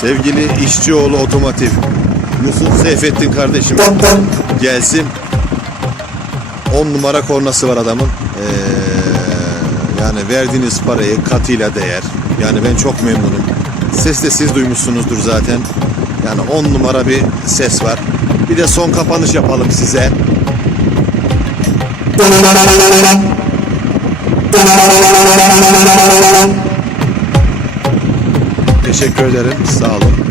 Sevgili İşçioğlu Otomotiv Yusuf Seyfettin kardeşim gelsin. 10 numara kornası var adamın. Ee, yani verdiğiniz parayı katıyla değer. Yani ben çok memnunum. Ses de siz duymuşsunuzdur zaten. Yani 10 numara bir ses var bir de son kapanış yapalım size. Teşekkür ederim. Sağ olun